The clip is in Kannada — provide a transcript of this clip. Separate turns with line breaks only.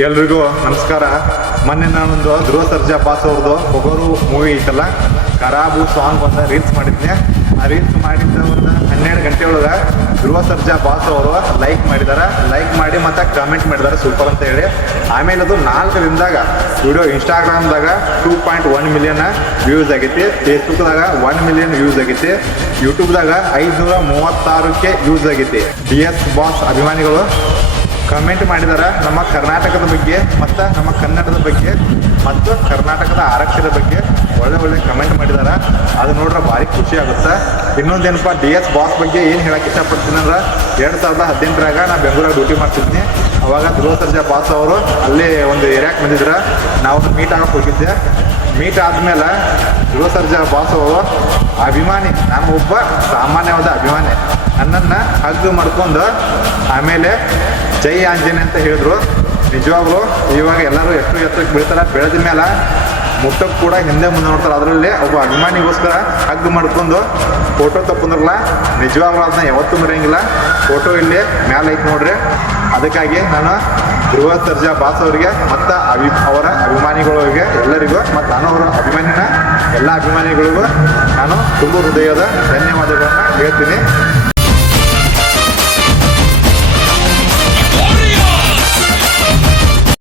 ಎಲ್ರಿಗೂ ನಮಸ್ಕಾರ. ಮೊನ್ನೆ ನಾನೊಂದು ಧ್ರುವ ಸರ್ಜಾ ಬಾಸ್ ಅವ್ರದ್ದು ಒಬ್ಬರು ಮೂವಿ ಐತಲ್ಲ ಖರಾಬು ಸಾಂಗ್ ಒಂದು ರೀಲ್ಸ್ ಮಾಡಿದ್ದೆ ಆ ರೀಲ್ಸ್ ಮಾಡಿದ್ದ ಒಂದು ಹನ್ನೆರಡು ಗಂಟೆ ಒಳಗೆ ಧ್ರುವ ಸರ್ಜಾ ಬಾಸ್ ಅವರು ಲೈಕ್ ಮಾಡಿದ್ದಾರೆ ಲೈಕ್ ಮಾಡಿ ಮತ್ತು ಕಮೆಂಟ್ ಮಾಡಿದ್ದಾರೆ ಸೂಪರ್ ಅಂತ ಹೇಳಿ. ಆಮೇಲೆ ಅದು ನಾಲ್ಕು ದಿನದಾಗ video ಇನ್ಸ್ಟಾಗ್ರಾಮ್ದಾಗ two point one million views ಆಗೈತಿ. ಫೇಸ್ಬುಕ್ದಾಗ ಒನ್ ಮಿಲಿಯನ್ ವ್ಯೂಸ್ ಆಗೈತಿ. ಯೂಟ್ಯೂಬ್ದಾಗ ಐದುನೂರ ಮೂವತ್ತಾರಕ್ಕೆ ವ್ಯೂಸ್ ಆಗೈತಿ. ಡಿ ಎಸ್ ಬಾಸ್ ಅಭಿಮಾನಿಗಳು ಕಮೆಂಟ್ ಮಾಡಿದಾರ ನಮ್ಮ ಕರ್ನಾಟಕದ ಬಗ್ಗೆ ಮತ್ತು ನಮ್ಮ ಕನ್ನಡದ ಬಗ್ಗೆ ಮತ್ತು ಕರ್ನಾಟಕದ ಆರಕ್ಷದ ಬಗ್ಗೆ ಒಳ್ಳೆ ಒಳ್ಳೆ ಕಮೆಂಟ್ ಮಾಡಿದಾರ. ಅದು ನೋಡ್ರೆ ಭಾರಿ ಖುಷಿ ಆಗುತ್ತೆ. ಇನ್ನೊಂದೇನಪ್ಪ ಡಿ ಎಸ್ ಬಾಸ್ ಬಗ್ಗೆ ಏನು ಹೇಳಕ್ಕೆ ಇಷ್ಟಪಡ್ತೀನಿ ಅಂದ್ರೆ ಎರಡು ಸಾವಿರದ ಹದಿನೆಂಟರಾಗ ನಾನು ಬೆಂಗಳೂರಾಗ ಡ್ಯೂಟಿ ಮಾಡ್ತಿದ್ದೆ ಅವಾಗ ಧ್ರುವ ಸರ್ಜಾ ಬಾಸ್ ಅವರು ಅಲ್ಲಿ ಒಂದು ಏರಿಯಾಕ್ಕೆ ಬಂದಿದ್ರು. ನಾವು ಮೀಟ್ ಆಗಕ್ಕೆ ಹೋಗಿದ್ದೆ. ಮೀಟ್ ಆದಮೇಲೆ ಧ್ರುವ ಸರ್ಜಾ ಬಾಸ್ ಅವರು, ಅಭಿಮಾನಿ, ನಾನು ಒಬ್ಬ ಸಾಮಾನ್ಯವಾದ ಅಭಿಮಾನಿ. ನನ್ನನ್ನು ಹಗ್ಗು ಮಾಡ್ಕೊಂಡು ಆಮೇಲೆ ಜೈ ಆಂಜನೇಯ ಅಂತ ಹೇಳಿದ್ರು. ನಿಜವಾಗ್ಲೂ ಇವಾಗ ಎಲ್ಲರೂ ಎಷ್ಟು ಎತ್ತಕ್ಕೆ ಬೀಳ್ತಾರೆ. ಬೆಳೆದ ಮೇಲೆ ಮುಟ್ಟಕ್ಕೆ ಕೂಡ ಹಿಂದೆ ಮುಂದೆ ನೋಡ್ತಾರೆ. ಅದರಲ್ಲಿ ಒಬ್ಬ ಅಭಿಮಾನಿಗೋಸ್ಕರ ಹಗ್ ಮಾಡ್ಕೊಂಡು ಫೋಟೋ ತಪ್ಪಂದ್ರಲ್ಲ ನಿಜವಾಗ್ಲೂ ಅದನ್ನ ಯಾವತ್ತೂ ಮರೆಯಂಗಿಲ್ಲ. ಫೋಟೋ ಇಲ್ಲಿ ಮ್ಯಾಲೆ ಐತೆ ನೋಡ್ರಿ. ಅದಕ್ಕಾಗಿ ನಾನು ಧ್ರುವ ಸರ್ಜಾ ಬಾಸ್ ಅವರಿಗೆ ಮತ್ತು ಅಭಿ, ಅವರ ಅಭಿಮಾನಿಗಳಿಗೆ ಎಲ್ಲರಿಗೂ ಮತ್ತು ನಾನು ಅವರ ಅಭಿಮಾನಿನ ಎಲ್ಲ ಅಭಿಮಾನಿಗಳಿಗೂ ನಾನು ತುಂಬ ಹೃದಯದ ಧನ್ಯವಾದಗಳನ್ನು ಹೇಳ್ತೀನಿ.